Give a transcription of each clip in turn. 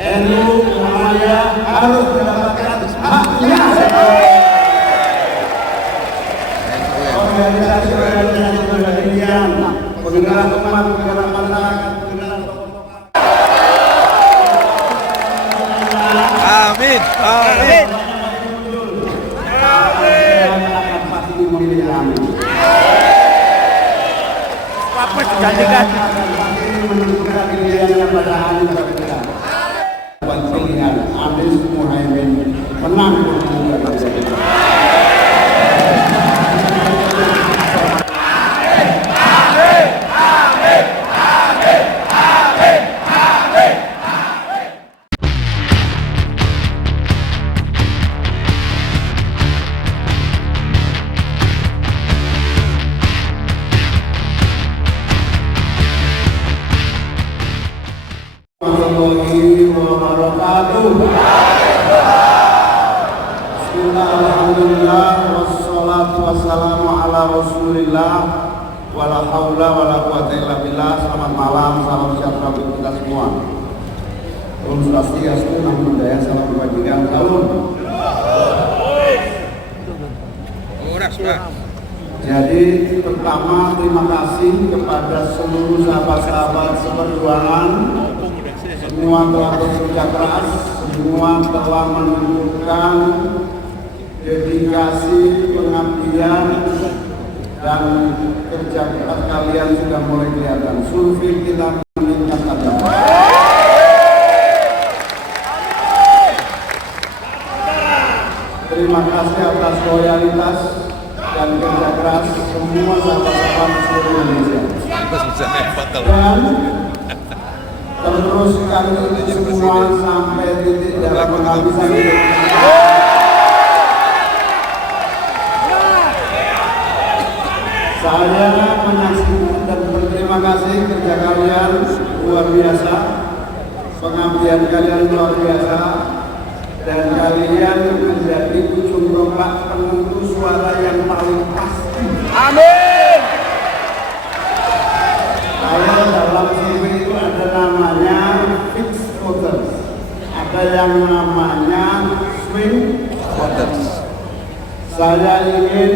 NU Muhammadiyah harus mendapatkan haknya. Organisasi pendidikan, penggerak umat, penggerak masyarakat, penggerak Amin. Amin. akan pasti memilih amin. Apa dijanjikan? Akan pasti menentukan pilihannya pada hari berbeda. Pilihan Anies Muhaimin menang pemilihan presiden. Warahmatullahi wabarakatuh. Bismillahirrahmanirrahim. Wassalatu wassalamu ala Rasulillah. Wala haula wala quwata illa billah. Selamat malam, salam sejahtera bagi kita semua. Om Swastiastu, Namo Buddhaya, salam kebajikan. Salam. Jadi pertama terima kasih kepada seluruh sahabat-sahabat seperjuangan, semua telah bekerja keras, semua telah menunjukkan dedikasi, pengabdian, dan kerja keras kalian sudah mulai kelihatan. Survei kita meningkat tajam. Terima kasih atas loyalitas dan kerja keras semua sahabat-sahabat seluruh Indonesia. Dan teruskan itu semua sampai titik dalam penghabisan hidup. Saya menyaksikan dan berterima kasih kerja kalian luar biasa, pengabdian kalian luar biasa, dan kalian menjadi ujung tombak penentu suara yang paling pasti. Amin. Saya dalam survei itu ada namanya fixed voters, ada yang namanya swing voters. Saya ingin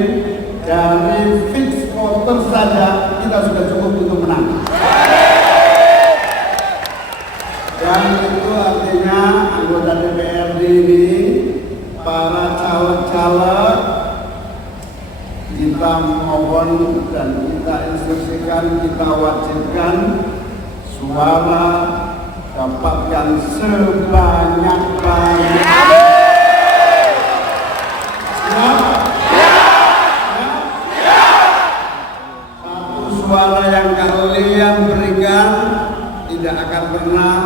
dari fixed voters saja kita sudah cukup untuk menang. Dan itu artinya anggota DPRD ini, para caleg-caleg, kita mohon dan kita instruksikan, kita wajibkan suara dapatkan sebanyak-banyaknya. Satu suara yang kalian berikan tidak akan pernah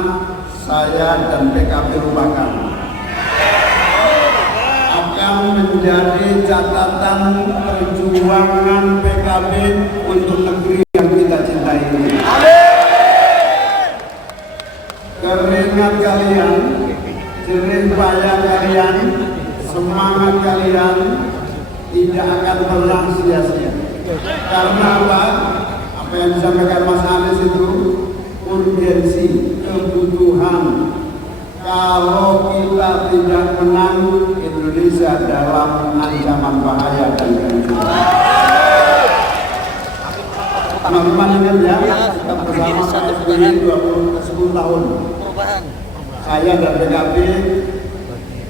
saya dan PKB lupakan. Akan menjadi catatan perjuangan PKB untuk negeri yang kita cintai ini. Keringat kalian, jerih payah kalian, semangat kalian tidak akan pernah sia-sia. Karena apa? Apa yang disampaikan Mas Anies itu urgensi, kebutuhan. Kalau kita tidak menang, Indonesia dalam ancaman bahaya dan kehancuran. Teman-teman ingat ya, kita bersama PSBY 10 tahun. Saya dan PKB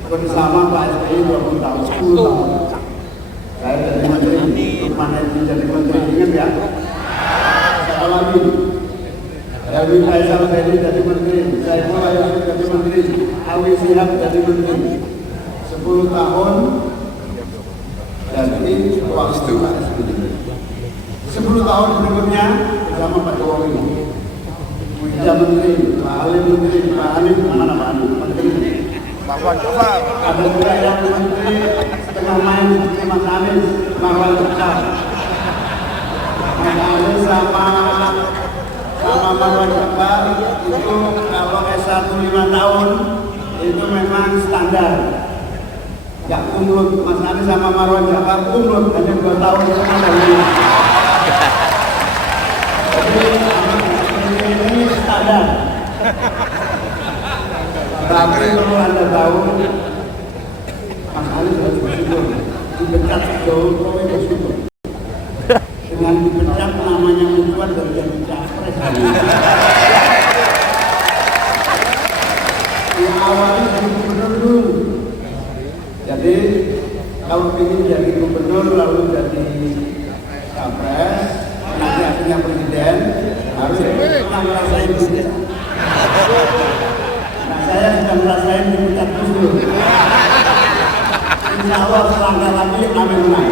bersama Pak SBY 20 tahun, 10 tahun. Saya jadi menteri, Lukman Edi jadi menteri, ingat ya? Siapa lagi? Helmi Faisal jadi menteri, saya mulai jadi menteri, Awi Sihab jadi menteri. 10 tahun jadi waktu Pak SBY. 10 tahun berikutnya bersama Pak Jokowi. Wija menteri, Pak Ali menteri, Pak Ali mana Pak Ali menteri. Ada juga yang menteri setengah main seperti Mas Anies, Marwan Jakar. Mas Anies sama Marwan Jakar itu kalau S1 5 tahun itu memang standar. Gak kumlot. Mas Anies sama Marwan Jakar kumlot hanya 2 tahun sama dari. Jadi ini standar. Tapi kalau Anda tahu, Mas Anies harus bersyukur. Dipecat sejauh kowe bersyukur. Dengan dipecat namanya membuat dari jadi capres. Awalnya jadi gubernur dulu. Jadi kalau ingin jadi gubernur lalu jadi capres, nanti akhirnya presiden harus pernah ngerasain dipecat. Nah saya sudah ngerasain dipecat dulu. Insya Allah selangkah lagi amin menang.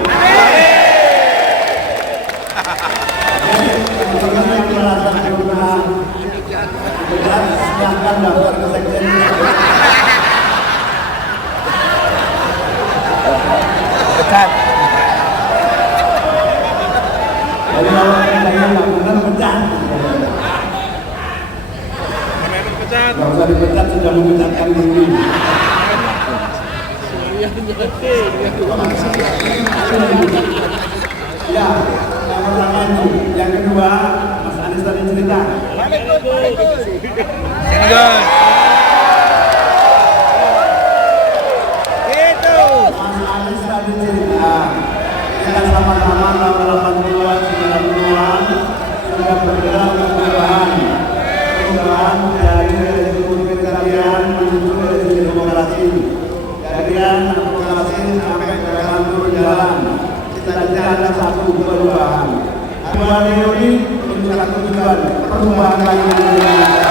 Jadi teman-teman yang merasa pernah dipecat silahkan daftar ke sekjen. Pecat. Jadi kalau saya nggak benar pecat. Nggak usah dipecat, sudah memecatkan diri. Ya, yang pertama itu. Yang kedua, Mas Anies tadi cerita. Singgon. Itu. Mas Anies tadi cerita. Kita sama-sama tahun 80-an, 90-an sudah bergerak untuk perubahan. Perubahan dari rezim otoritarian menuju rezim demokrasi. Dari demokrasi sampai ke jalan turun jalan. Cita-cita ada satu perubahan. Perubahan ini untuk satu tujuan, perubahan bagi Indonesia.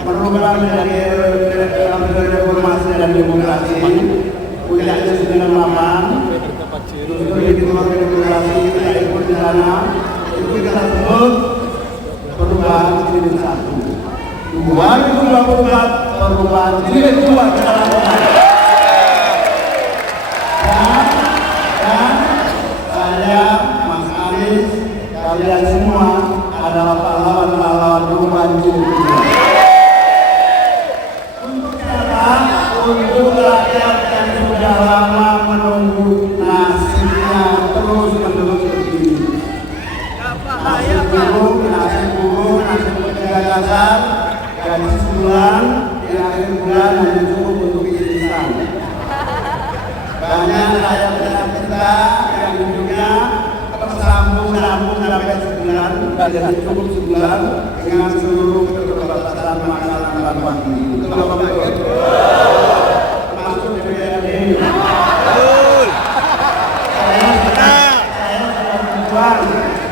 Perubahan dari reformasi dan demokrasi puncaknya 98 justru di demokrasi kita ikut di sana itu kita sebut perubahan jilid 1. 2024 perubahan jilid 2 kita lakukan. Dan saya Mas Anies kalian semua adalah pahlawan-pahlawan perubahan jilid 2. Untuk rakyat yang sudah lama menunggu nasibnya terus-menerus begini. Nasib buruk, nasib pekerja kasar, gaji sebulan, di akhir bulan hanya cukup untuk irisan. Banyak rakyat kita yang hidupnya tersambung-sambung sampai sebulan, jadi cukup sebulan dengan seluruh keterbatasan makanan dan waktu. Itu apa betul?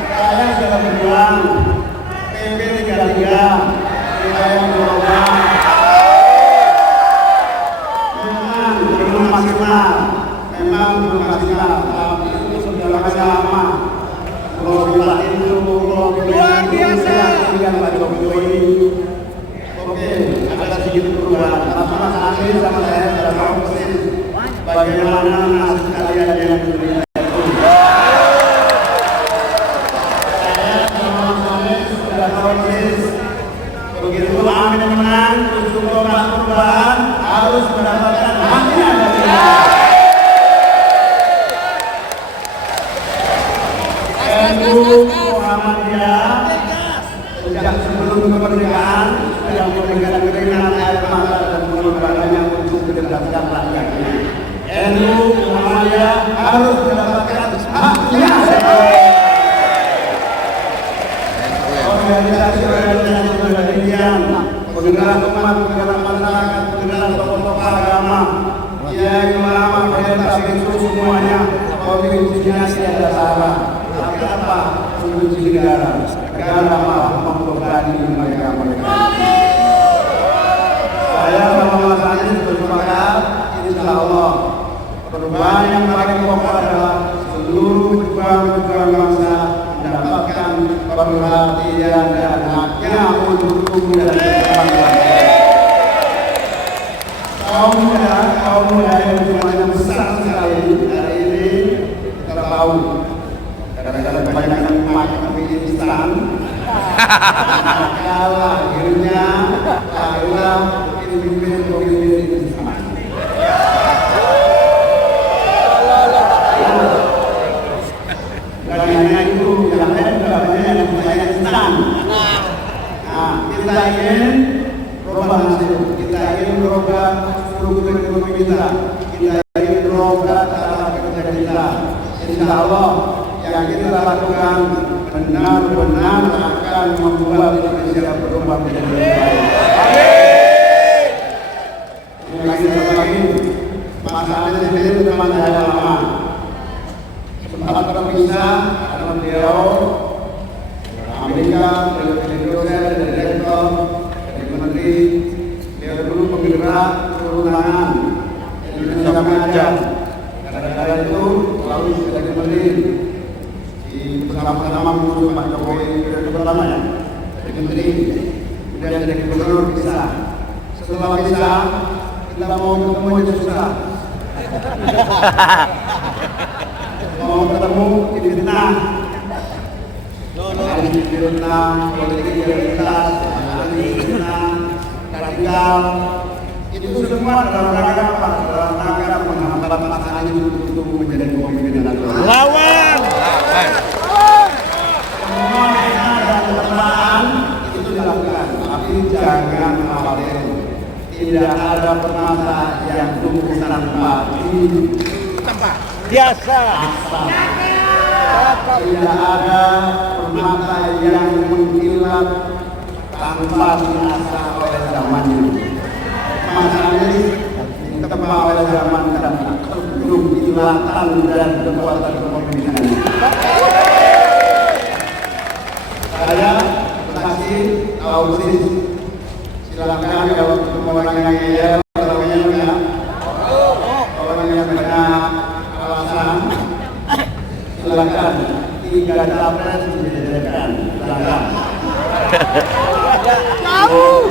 Saya sudah berjuang PP 33 kita yang berubah belum maksimal, memang belum maksimal, tapi itu sudah lama. Kalau kita itu luar biasa dengan Pak Jokowi, oke, ada sedikit perubahan. Tapi Mas Anies sama saya sudah tahu persis bagaimana nasib kalian yang dunia. Begitu amin menang, untuk perubahan harus mendapatkan haknya dari NU Muhammadiyah. Sejak sebelum kemerdekaan yang memberikan keringanan air mata dan pengorbanannya untuk mencerdaskan rakyatnya. NU Muhammadiyah harus mendapatkan haknya. Organisasi-organisasi berlebihan, penggerak umat, penggerak masyarakat, penggerak tokoh-tokoh agama, kiai, ulama, pendeta, bisu semuanya kontribusinya tiada salah. Tapi apa kontribusi negara? Negara malah membebani mereka. Saya sama Mas Anies bersepakat, insya Allah perubahan yang paling pokok adalah seluruh pejuang-pejuang bangsa mendapatkan perhatian dan haknya untuk tumbuh dan berkembang. Kaum muda yang jumlahnya besar sekali hari ini kita tahu kadang-kadang kebanyakan makan mie instan. Maka akhirnya lahirlah pemimpin instan. ingin merubah hasil, kita ingin merubah struktur ekonomi kita ingin merubah cara kerja kita. Insya Allah yang kita lakukan benar-benar akan membuat Indonesia berubah menjadi lebih baik. Ini lagi masalahnya sendiri teman saya lama. Sempat terpisah karena beliau Amerika, beliau saya dari direktur, dari menteri, beliau dulu penggerak perundangan Indonesia Mengajar. Gara-gara itu lalu jadi menteri bersama-sama mengurus Pak Jokowi periode pertama ya, jadi menteri, kemudian jadi gubernur bisa. Setelah bisa, kita mau ketemu aja susah. Mau ketemu di fitnah, di fitnah, politik identitas, di fitnah, radikal. Itu semua dalam rangka apa? Dalam rangka menghambat pasangan itu untuk menjadi pemimpin nasional. Lawan. Semua fitnah dan perasaan itu dilakukan, tapi jangan khawatir. Tidak ada permata yang tumbuh tanpa Biasa. Tidak ada permata yang mengkilat tanpa diasah oleh zamannya. Masalahnya ditempa oleh zaman dan belum kilatan dan kekuatan kepemimpinan. Saya kasih ausis. Silakan kalau ketemu orang yang ngeyel, orang yang banyak alasan, silakan 3 capres dijadikan, silakan. Jauh.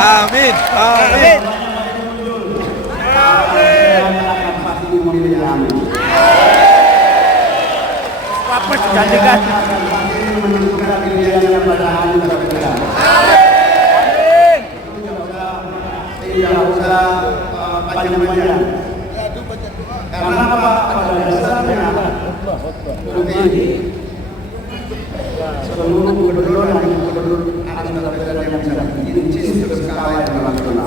Amin. Amin. Apa digantikan? Menentukan pilihan yang pada hari berbeda. Tidak usah panjang-panjang. Karena apa? Pada dasarnya seluruh gubernur dan gubernur adalah daerah yang sudah dirinci berskala internasional.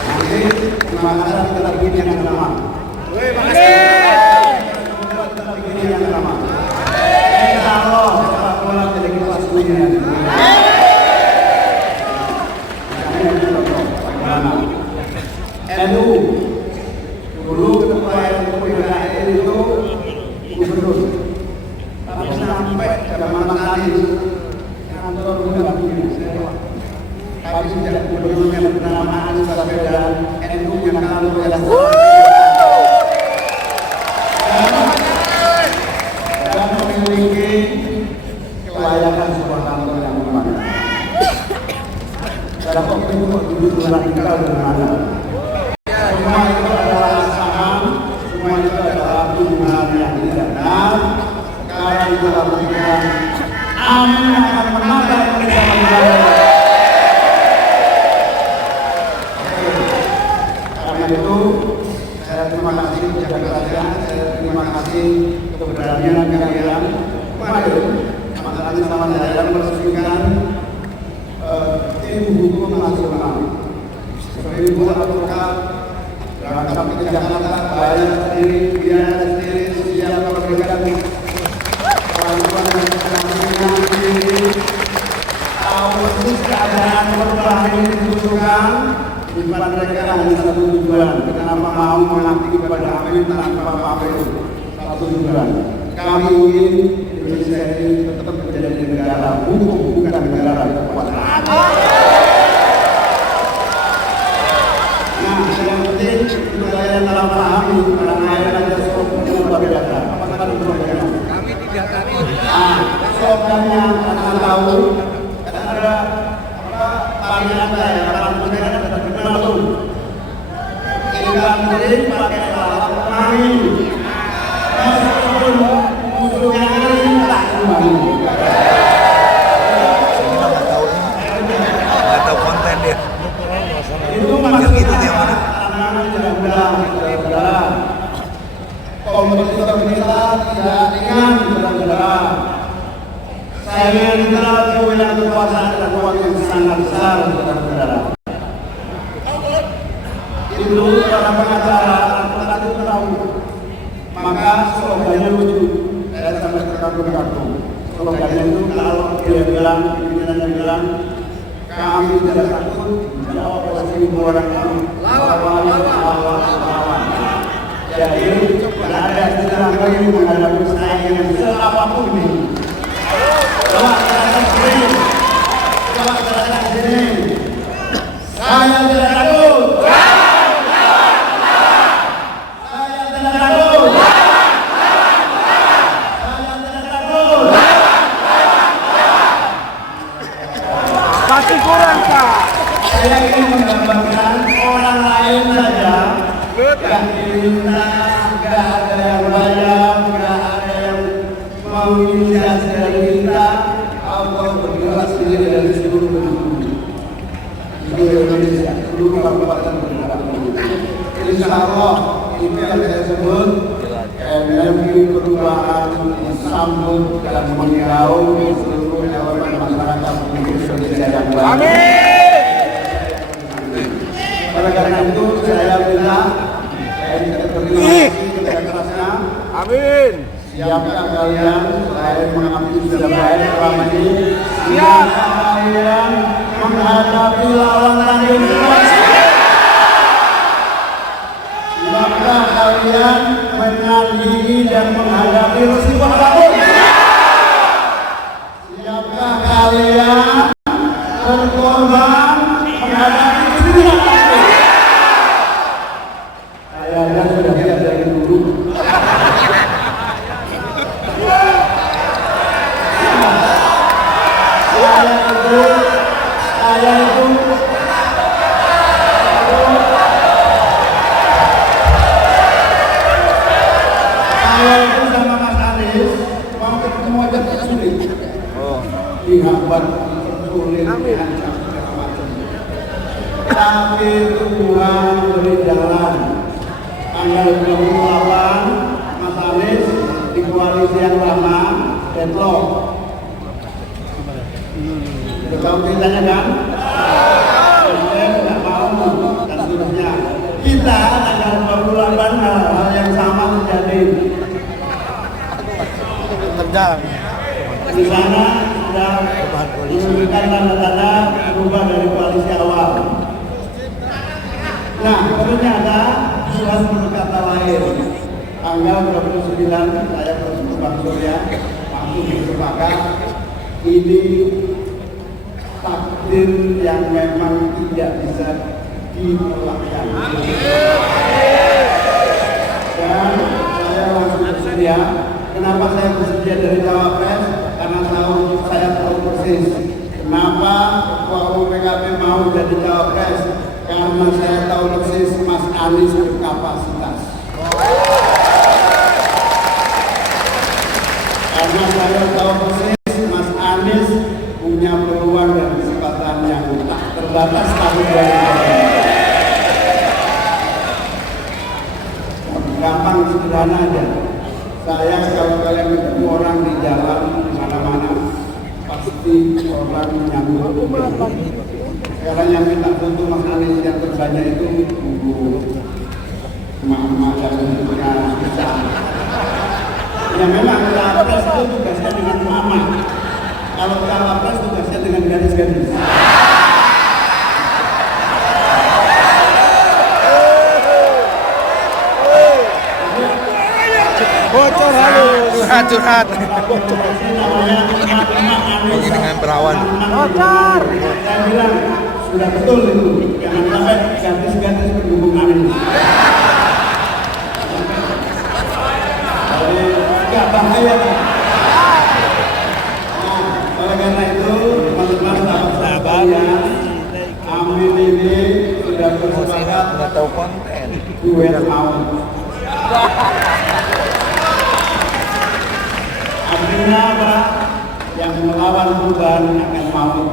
Nanti terima kasih kita bikin yang sama. Kita bikin yang sama. Insya Allah sepak bola jadi kelas dunia. NU dulu ketua NU PKI itu gubernur, tapi sampai zaman Mas Anies kantor bukan begini. Tapi sejak gubernurnya bernama Anies Baswedan, NU yang kantor adalah dan memiliki kelayakan sebuah kantor yang memadai. Dalam waktu itu duduk radikal dan mana? Semua itu adalah saham, semua itu adalah hubungan yang tidak benar. Sekarang kita lakukan, amin akan menambah bersama negara. Karena itu, saya terima kasih jaga-jaga, saya terima kasih keberanian kalian. Kemarin, masalahnya sama saya meresmikan tim hukum nasional. Seribu advokat berangkat ke Jakarta, bayar sendiri, biaya sendiri, siap memberikan bantuan dan pendampingan sendiri. Tahu persis keadaan perubahan yang dibutuhkan. Tujuan mereka hanya satu tujuan. Kenapa mau mengabdi kepada Amin tanpa pamrih? Satu tujuan. Kami ingin Indonesia ini tetap menjadi negara hukum, bukan negara kekuasaan. Yang penting kalian dalam pahami karena ayat aja slogannya luar biasa. Apa kata slogannya? Kami tidak takut. Slogannya akan tahu. Ada parlianta ya, parlimen ada terkenal tuh. Ikan kering pakai alat kami. Meskipun musuhnya kering tak kembali. Nggak tahu konten dia. Itu maksudnya. ingat, saudara-saudara, saya kenal kewenangan kekuasaan dan uang yang sangat besar, saudara-saudara. Itu para pengacara advokat itu tahu, maka slogannya lucu. Saya sampai terkagum-kagum. Slogannya itu kalau dia bilang, pimpinannya bilang, kami tidak takut jawab oleh 1.000 orang kami. Lawan. Jadi tidak ada istilah lagi menghadapi saya yang seapapun ini. Coba katakan sini. Saya tidak takut. Masih kurang, Pak. Saya ingin menggambarkan orang lain saja yang diminta, nggak ada yang bayar, nggak ada yang menginisiasi dari kita, atau bergerak sendiri dari seluruh penduduk di Indonesia, seluruh kabupaten bergerak. Insya Allah itu yang saya sebut energi perubahan disambut dan menggaungi seluruh elemen masyarakat Indonesia yang baik. Amin. Oleh karena itu saya minta terima kasih kerja kerasnya. Amin. Siapkah kalian selain mengabdi sudah baik selama ini? Siapkah kalian menghadapi lawan tanding? Siapkah kalian menandingi dan menghadapi resiko apapun? Siapkah kalian berkorban menghadapi kesulitan? Kayaknya sudah tidak dari dulu. Saya itu sama Mas Anies mau ketemu aja sulit. Dihambat, sulit, diancam segala macam. Tapi Tuhan beri jalan. Tanggal 28 Mas Anies di koalisi yang lama deadlock. Sudah tahu ceritanya kan? Presiden tidak mau dan seterusnya. Kita tanggal 28 hal yang sama terjadi. Di sana sudah menunjukkan tanda-tanda berubah dari koalisi awal. Nah, ternyata Tuhan berkata lain. Tanggal 29 saya bertemu Bang Surya, langsung bersepakat ini takdir yang memang tidak bisa ditolakkan. Dan saya langsung bersedia. Kenapa saya bersedia dari Cawapres? Karena saya tahu persis kenapa Ketua Umum PKB mau jadi Cawapres. Karena saya tahu persis Mas Anies berkapasitas. Karena saya tahu persis Mas Anies punya peluang dan kesempatan yang tak terbatas tahun 2020. Gampang sederhana aja. Saya kalau kalian ketemu orang di jalan di mana-mana pasti orang menyambut. Sekarang yang minta foto Mas Anies yang terbanyak itu ibu emak-emak yang punya bisa. Ya memang Cawapres itu tugasnya dengan mama. Kalau Cawapres tugasnya dengan gadis-gadis. Bocor halus. Curhat. Ini dengan perawan. Bocor. Saya bilang sudah betul itu. Jangan sampai gadis-gadis pendukung Anies. Jadi nggak bahaya. Nah, oleh karena itu teman-teman sahabat ya, Amin ini sudah bersepakat Nggak tahu konten. duet maut. Artinya apa? Yang melawan perubahan akan maut.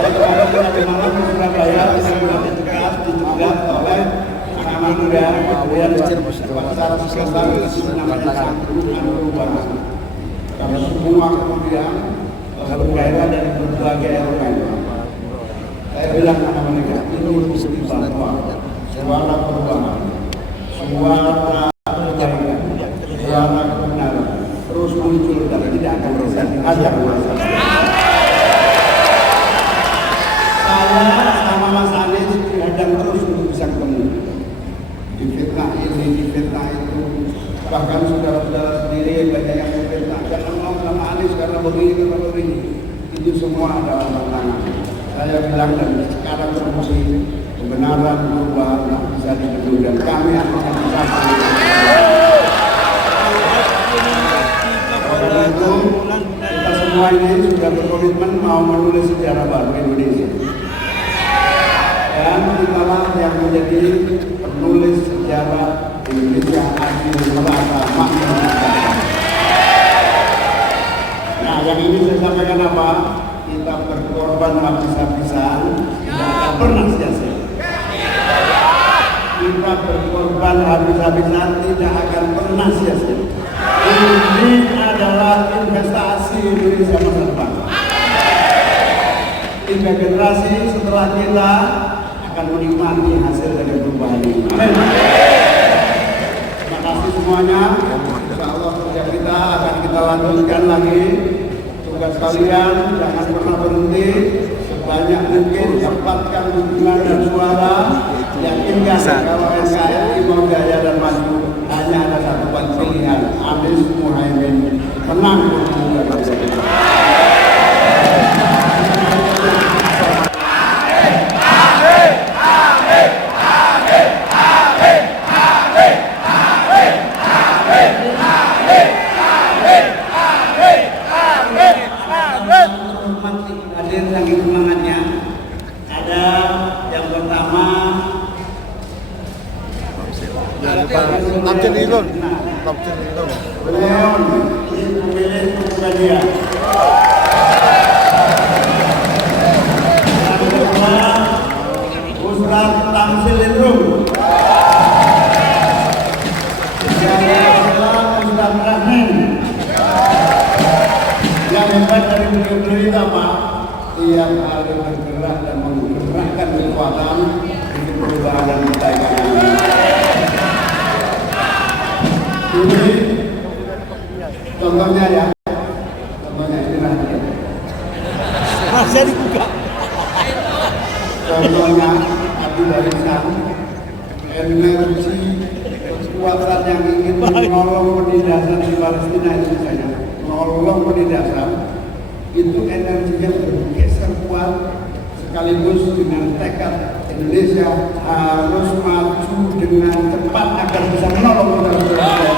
Saya kemarin punya kenalan di Surabaya, saya sudah dicegat oleh anak muda, kemudian pasar sekarang namanya sanggupan perubahan. Karena semua kemudian berkaitan dari berbagai elemen. Saya bilang kepada mereka, ini mesti bahwa suara perubahan, suara kebaikan, suara kebenaran terus muncul dan tidak akan bisa diajak masa. Saya sama Mas Anies dihadang terus untuk bisa ketemu. Difitnah ini, difitnah itu. Bahkan saudara-saudara sendiri banyak yang memfitnah. Jangan mau sama Anies karena begini, karena begini. Itu semua adalah tantangan. Saya bilang dan sekarang terbukti kebenaran perubahan bisa ditemui dan kami akan bisa. Oleh itu, kita semua ini sudah berkomitmen mau menulis sejarah baru Indonesia. Dan kitalah yang menjadi penulis sejarah Indonesia adil, merata, makmur. Nah, yang ini saya sampaikan apa? Kita berkorban habis-habisan, tidak akan pernah sia-sia. Kita berkorban habis-habisan, tidak akan pernah sia-sia. Ini adalah investasi Indonesia masa depan. 3 generasi setelah kita akan menikmati hasil dari perubahan ini. Amin. Terima kasih semuanya. Insya Allah kerja kita akan kita lanjutkan lagi. Tugas kalian jangan pernah berhenti. Sebanyak mungkin dapatkan dukungan dan suara. Yakinkan kalau NKRI mau jaya dan maju hanya ada satu pilihan, Anies Muhaimin menang. Hadir lagi semangatnya. Ada yang pertama Kapten Ilon. Leon, ini pemilih bukan dia. Yang kedua, Ustaz Tamsil Indrum. Yang ketiga, Ustaz Rahmin. Yang hebat dari beliau itu apa? Tiap hari bergerak dan menggerakkan kekuatan untuk perubahan dan kebaikan. Ini contohnya ya, contohnya ini nanti. Masih dibuka. Contohnya Abdul Harisan, energi kekuatan yang ingin menolong penindasan di Palestina itu saja, menolong penindasan itu energinya bergeser kuat sekaligus dengan tekad Indonesia harus maju dengan cepat agar bisa menolong saudara-saudara.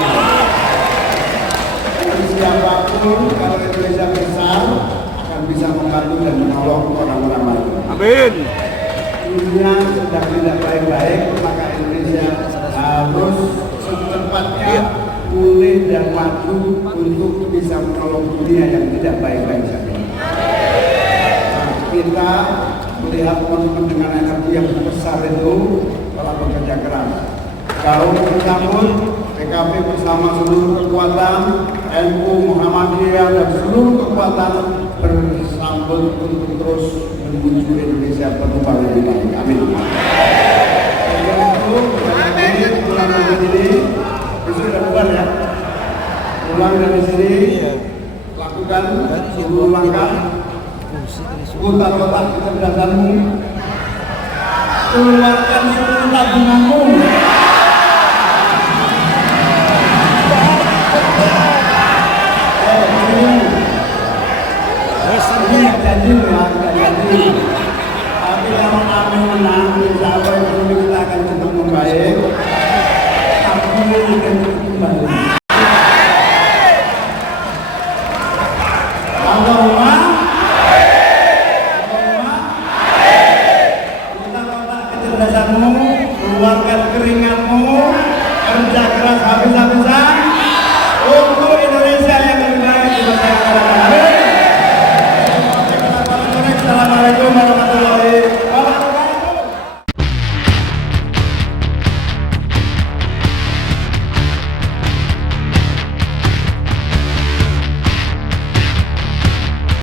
Siapapun kalau Indonesia besar akan bisa membantu dan menolong orang-orang lain. Amin. Dunia sedang tidak baik-baik, maka Indonesia harus secepatnya pulih dan maju untuk bisa menolong dunia yang tidak baik-baik saja. Nah, kita melihat teman-teman dengan energi yang besar itu telah bekerja keras. Jauh menyambut PKB bersama seluruh kekuatan NU, Muhammadiyah dan seluruh kekuatan bersambut untuk terus menuju Indonesia berubah lebih baik. Amin. Oleh itu, pulang dari sini, sudah bukan ya? Pulang dari sini, lakukan seluruh langkah, putar otak kecerdasanmu, keluarkan seluruh tabunganmu.